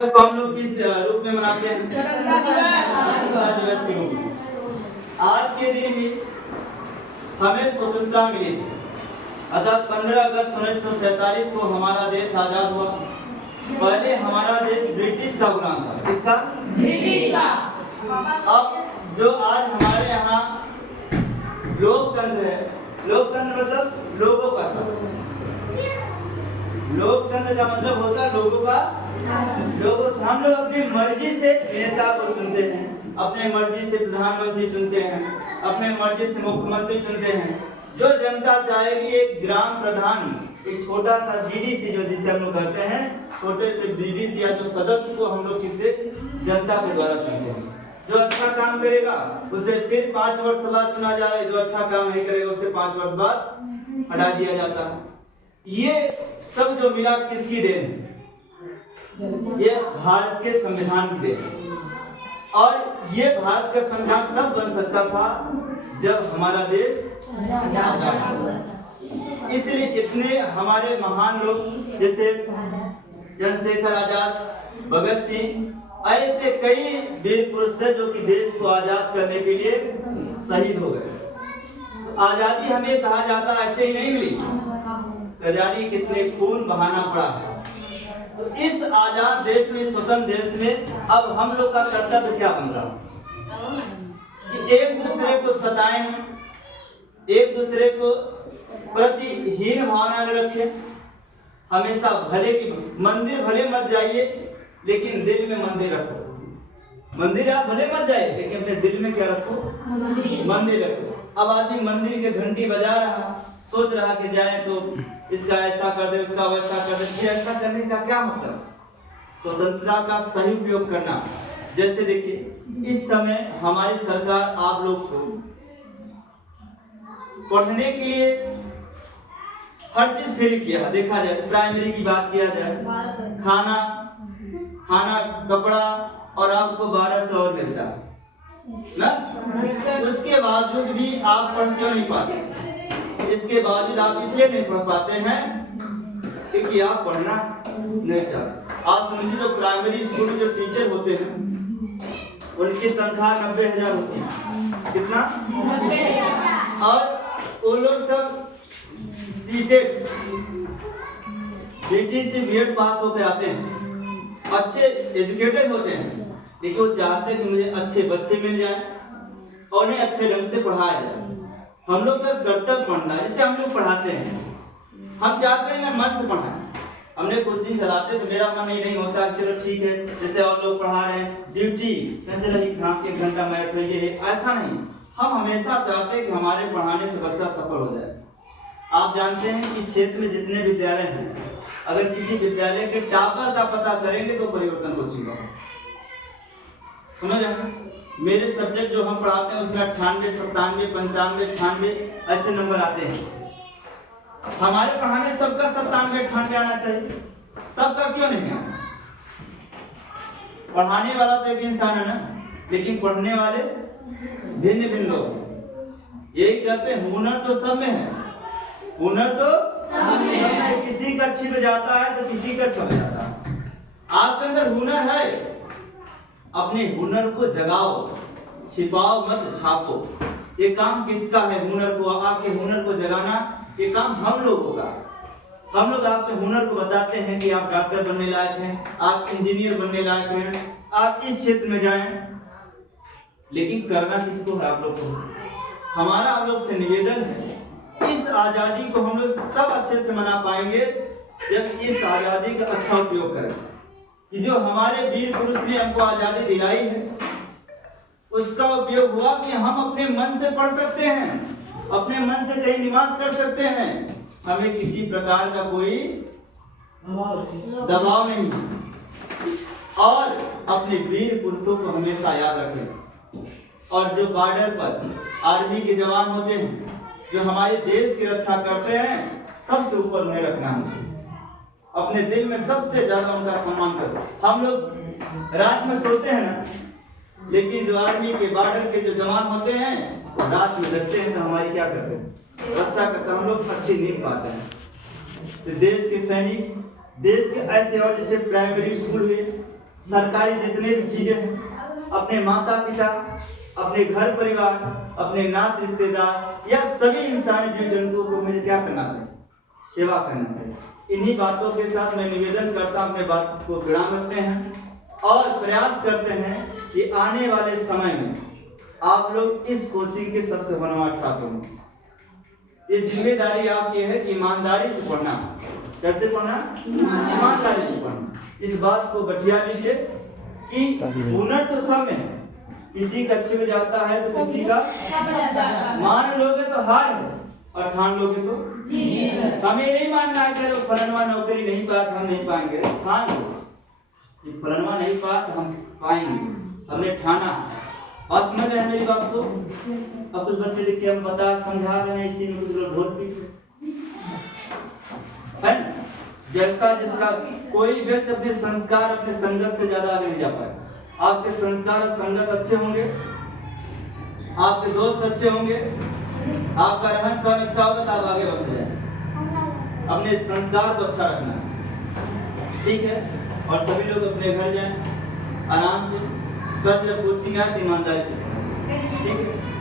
को हम लोग किस रूप में मनाते हैं? स्वतंत्रता दिवस के रूप में। आज के दिन भी हमें स्वतंत्रता मिली थी। अतः 15 अगस्त 1947 को हमारा देश आजाद हुआ। पहले हमारा देश ब्रिटिश का गुलाम था। किसका? ब्रिटिश का। अब जो आज हमारे यहाँ लोकतंत्र है, लोकतंत्र मतलब लोगों का शासन। लोकतंत्र का मतलब होता है लोगों का, लोगों से हम लोग अपनी मर्जी से नेता को चुनते हैं, अपने मर्जी से प्रधानमंत्री चुनते हैं, अपने मर्जी से मुख्यमंत्री चुनते हैं। जो जनता चाहेगी, एक ग्राम प्रधान, एक छोटा सा बीडीसी जो जिसे हम लोग कहते हैं, छोटे से बीडीसी या जो सदस्य को हम लोग किससे? जनता के द्वारा चुनते हैं। जो अच्छा काम करेगा उसे फिर 5 वर्ष बाद चुना जाएगा, जो अच्छा काम नहीं करेगा उसे 5 वर्ष बाद हटा दिया जाता है। ये सब जो मिला किसकी देन है? ये भारत के संविधान की देन है। और ये भारत का संविधान तब बन सकता था जब हमारा देश आजाद हुआ। इसलिए इतने हमारे महान लोग जैसे चंद्रशेखर आजाद, भगत सिंह, ऐसे कई वीर पुरुष थे जो कि देश को आजाद करने के लिए शहीद हो गए। आजादी हमें कहा जाता ऐसे ही नहीं मिली, जानिए कितने खून बहाना पड़ा है। तो इस आजाद देश में, स्वतंत्र देश में अब हम लोग का कर्तव्य क्या बन रहा कि एक दूसरे को सताएं, एक दूसरे को प्रति हीन भावना न रखें। हमेशा भले की मंदिर भले मत जाइए लेकिन दिल में मंदिर रखो। मंदिर आप भले मत जाइए लेकिन अपने दिल में क्या रखो? मंदिर रखो। अब आदमी मंदिर के घंटी बजा रहा, सोच रहा कि जाए तो इसका ऐसा कर दे, उसका वैसा कर दे। ऐसा करने का क्या मतलब? स्वतंत्रता का सही उपयोग करना। जैसे देखिए, इस समय हमारी सरकार आप लोग को पढ़ने के लिए हर चीज फ्री किया। देखा जाए प्राइमरी की बात किया जाए, खाना, कपड़ा और आपको 1200 और मिलता ना। उसके बावजूद भी आप पढ़ क्यों नहीं पाते? इसके बावजूद आप इसलिए नहीं पढ़ पाते हैं क्योंकि आप पढ़ना नहीं चाहते। आप समझिए जो प्राइमरी स्कूल में जो टीचर होते हैं उनकी तनख्वाह 90,000 होती है। कितना? 90,000। और वो लोग सब सीटेट बीटीसी बीएड पास होकर आते हैं, अच्छे एजुकेटेड होते हैं, लेकिन वो चाहते हैं कि मुझे अच्छे बच्चे मिल जाएं और उन्हें अच्छे ढंग से पढ़ाया जाए। हम लोग का कर्तव्य पढ़ना है, जिसे हम लोग पढ़ाते हैं। हम चाहते हैं कि मन से पढ़ाएं। हमने कोचिंग चलाते तो मेरा मन नहीं होता, चलो ठीक है जैसे और लोग पढ़ा रहे हैं, ड्यूटी एक घंटा मैथ है, ये है, ऐसा नहीं। हम हमेशा चाहते हैं कि हमारे पढ़ाने से बच्चा सफल हो जाए। आप जानते हैं कि क्षेत्र में जितने विद्यालय हैं, अगर किसी विद्यालय के टॉपर का पता करेंगे तो परिवर्तन हो सीखा। समझ रहे? मेरे सब्जेक्ट जो हम पढ़ाते हैं उसमें 98, 97, 95, 96 ऐसे नंबर आते हैं। हमारे पढ़ाने सबका 97, 98 आना चाहिए। सबका क्यों नहीं आना? पढ़ाने वाला तो एक इंसान है ना, लेकिन पढ़ने वाले भिन्न भिन्न लोग। यही कहते हैं हुनर तो सब में है, हुनर तो सब में। किसी का छिप जाता है तो किसी का छप जाता है। आपके अंदर हुनर है, अपने हुनर को जगाओ, छिपाओ मत, छापो। ये काम किसका है? हुनर को, आपके हुनर को जगाना ये काम हम लोगों का। हम लोग आपके हुनर को बताते हैं कि आप डॉक्टर बनने लायक हैं, आप इंजीनियर बनने लायक हैं, आप इस क्षेत्र में जाएं। लेकिन करना किसको है? आप लोग को। हमारा आप लोग से निवेदन है, इस आजादी को हम लोग तब अच्छे से मना पाएंगे जब इस आजादी का अच्छा उपयोग करें। कि जो हमारे वीर पुरुष ने हमको आजादी दिलाई है उसका उपयोग हुआ कि हम अपने मन से पढ़ सकते हैं, अपने मन से कहीं निवास कर सकते हैं। हमें किसी प्रकार का कोई दबाव नहीं। और अपने वीर पुरुषों को हमेशा याद रखें। और जो बॉर्डर पर आर्मी के जवान होते हैं जो हमारे देश की रक्षा करते हैं, सबसे ऊपर उन्हें रखना है। अपने दिल में सबसे ज्यादा उनका सम्मान करो। हम लोग रात में सोते हैं ना, लेकिन जो आर्मी के बॉर्डर के जो जवान होते हैं रात में जगते हैं तो हमारी क्या करते हैं? रक्षा करते हैं। हम लोग अच्छी नींद पाते हैं। तो देश के सैनिक, देश के ऐसे और जैसे प्राइमरी स्कूल हुए, सरकारी जितने भी चीजें हैं, अपने माता पिता, अपने घर परिवार, अपने नात रिश्तेदार या सभी इंसानी जीव जंतुओं को मुझे क्या करना चाहिए? सेवा करना चाहिए। इन्हीं बातों के साथ मैं निवेदन करता हूं, अपने बात को विराम रखते हैं और प्रयास करते हैं कि आने वाले समय में आप लोग इस कोचिंग के सबसे होनहार छात्र होंगे। ये जिम्मेदारी आपकी है कि ईमानदारी से पढ़ना। कैसे पढ़ना? ईमानदारी से पढ़ना। इस बात को गठिया लीजिए कि हुनर तो सब में है, किसी का छिप जाता है तो किसी का मान लोगे तो हार है और ठान लोगे तो हमें नहीं मानना है कि लोग फलनवा नौकरी नहीं पाया हम नहीं पाएंगे। ठान लो कि फलनवा नहीं पाया तो हम पाएंगे, हमने ठाना। और समझ रहे हैं मेरी बात को? अब कुछ बच्चे देख के हम बता समझा रहे हैं, इसी में कुछ लोग ढोल पीट है। जैसा जिसका कोई व्यक्ति अपने संस्कार अपने संगत से ज्यादा आगे नहीं जा पाए। आपके संस्कार और संगत अच्छे होंगे, आपके दोस्त अच्छे होंगे, आपका रहन सहन अच्छा होगा तो आप आगे बढ़ जाए। अपने संस्कार को अच्छा रखना, ठीक है? और सभी लोग अपने घर जाएं आराम से। कल जब कोचिंग आए ईमानदारी से, ठीक है?